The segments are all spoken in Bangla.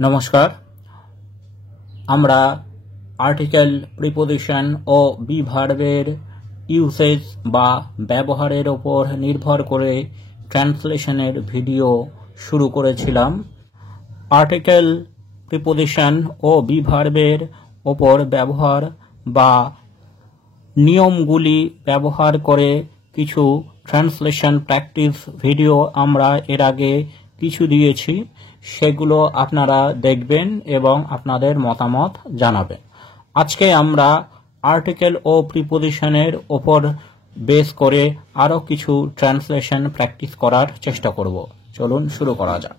নমস্কার, আমরা আর্টিকেল, প্রিপোজিশন ও বি ভার্বের ইউসেজ বা ব্যবহারের ওপর নির্ভর করে ট্রান্সলেশনের ভিডিও শুরু করেছিলাম। আর্টিকেল, প্রিপোজিশন ও বি ভার্বের ওপর ব্যবহার বা নিয়মগুলি ব্যবহার করে কিছু ট্রান্সলেশন প্র্যাকটিস ভিডিও আমরা এর আগে কিছু দিয়েছি, সেগুলো আপনারা দেখবেন এবং আপনাদের মতামত জানাবেন। আজকে আমরা আর্টিকেল ও প্রিপোজিশনের ওপর বেস করে আরও কিছু ট্রান্সলেশন প্র্যাকটিস করার চেষ্টা করব। চলুন শুরু করা যাক।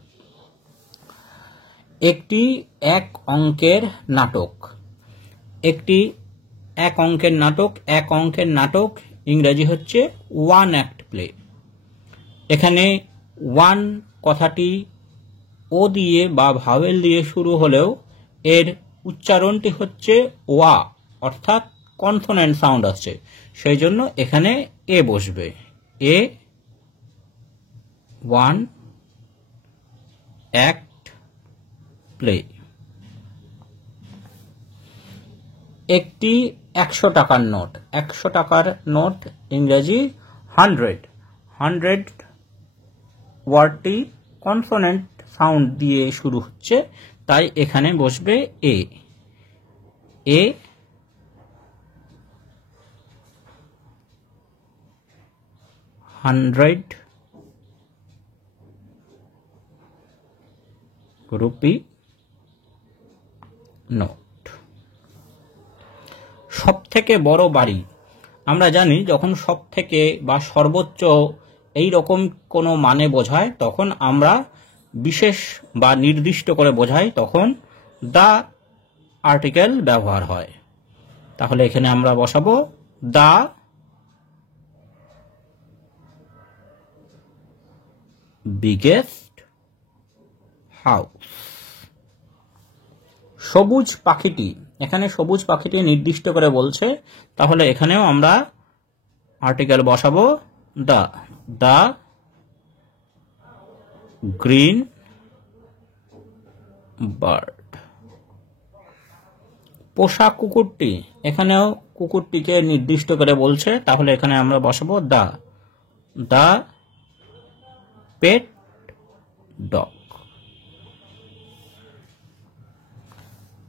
একটি এক অঙ্কের নাটক। একটি এক অঙ্কের নাটক। এক অঙ্কের নাটক ইংরেজি হচ্ছে ওয়ান অ্যাক্ট প্লে। এখানে ওয়ান কথাটি ও দিয়ে বা ভাওয়েল দিয়ে শুরু হলেও এর উচ্চারণটি হচ্ছে ওয়া, অর্থাৎ কনসোনেন্ট সাউন্ড আসছে, সেই জন্য এখানে এ বসবে। এ ওয়ান অ্যাক্ট প্লে। একটি 100 টাকার নোট। 100 টাকার নোট ইংরেজি 100। 100 ওয়ার্ডটি কনসোনেন্ট সাউন্ড দিয়ে শুরু হচ্ছে, তাই এখানে বসবে এ। এ 100 রুপি নোট। সব থেকে বড় বাড়ি। আমরা জানি যখন সব থেকে বা সর্বোচ্চ এই রকম কোনো মানে বোঝায় তখন আমরা বিশেষ বা নির্দিষ্ট করে বোঝাই, তখন দা আর্টিকেল ব্যবহার হয়। তাহলে এখানে আমরা বসাবো দা বিগেস্ট হাউস। সবুজ পাখিটি। এখানে সবুজ পাখিটি নির্দিষ্ট করে বলছে, তাহলে এখানেও আমরা আর্টিকেল বসাবো দা। দা গ্রিন বার্ড। পোষা কুকুরটি। এখানেও কুকুরটিকে নির্দিষ্ট করে বলছে, তাহলে এখানে আমরা বসাবো দা। দা পেট ডগ।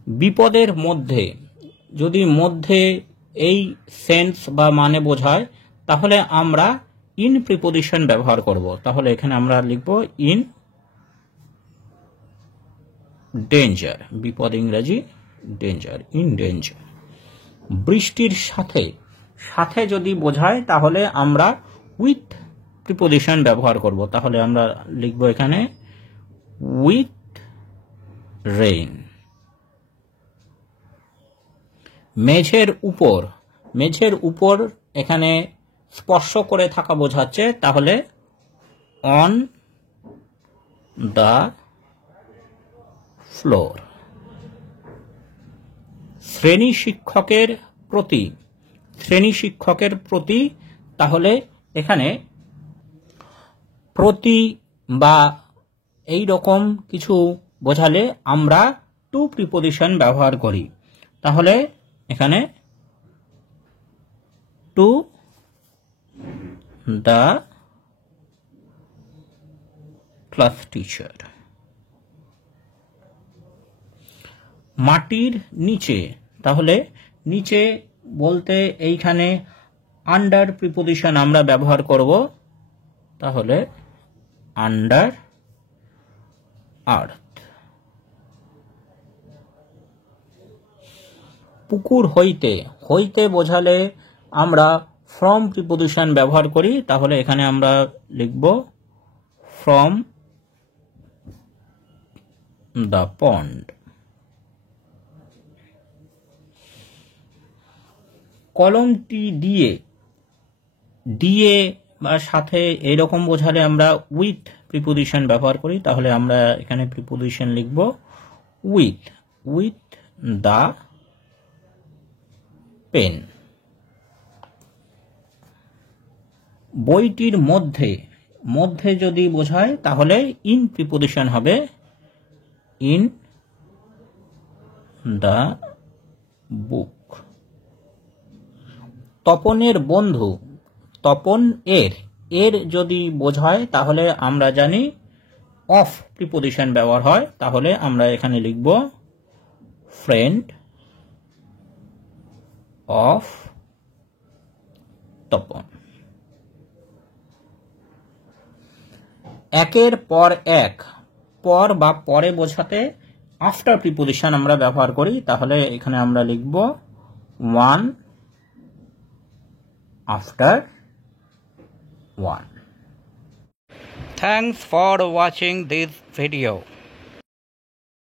বিপদের মধ্যে। যদি মধ্যে এই সেন্স বা মানে বোঝায় তাহলে আমরা ইন প্রিপোজিশন ব্যবহার করব। তাহলে এখানে আমরা লিখব ইন ডেঞ্জার। বিপদ ইংরেজি ডেঞ্জার, ইন ডেঞ্জার। বৃষ্টির সাথে। সাথে যদি বোঝায় তাহলে আমরা উইথ প্রিপোজিশন ব্যবহার করব। তাহলে আমরা লিখব এখানে উইথ রেইন। মেঝের উপর। মেঝের উপর এখানে স্পর্শ করে থাকা বোঝাচ্ছে, তাহলে অন দ্য ফ্লোর। শ্রেণী শিক্ষকের প্রতি। শ্রেণী শিক্ষকের প্রতি, তাহলে এখানে প্রতি বা এই রকম কিছু বোঝালে আমরা টু প্রিপোজিশন ব্যবহার করি। তাহলে এখানে টু দ্য ক্লাস টিচার। মাটির নিচে। তাহলে নিচে বলতে এইখানে আন্ডার প্রিপোজিশন আমরা ব্যবহার করব। তাহলে আন্ডার আর্থ। পুকুর হইতে। হইতে বোঝালে আমরা ফ্রম প্রিপোজিশন ব্যবহার করি। তাহলে এখানে আমরা লিখব ফ্রম দ্য পন্ড। কলমটি দিয়ে। দিয়ে বা সাথে এইরকম বোঝালে আমরা উইথ প্রিপোজিশন ব্যবহার করি। তাহলে আমরা এখানে প্রিপোজিশন লিখব উইথ। With the pen. বইটির মধ্যে। মধ্যে যদি বোঝায় তাহলে ইন প্রিপোজিশন হবে ইন দ্য বুক। তপনের বন্ধু, তপন এর যদি বোঝায় তাহলে আমরা জানি অফ প্রিপোজিশন ব্যবহার হয়, তাহলে আমরা এখানে লিখব ফ্রেন্ড অফ তপন। একের পর এক, পর বা পরে বোঝাতে আফটার প্রিপোজিশন আমরা ব্যবহার করি, তাহলে এখানে আমরা লিখব one after one. Thanks for watching this video.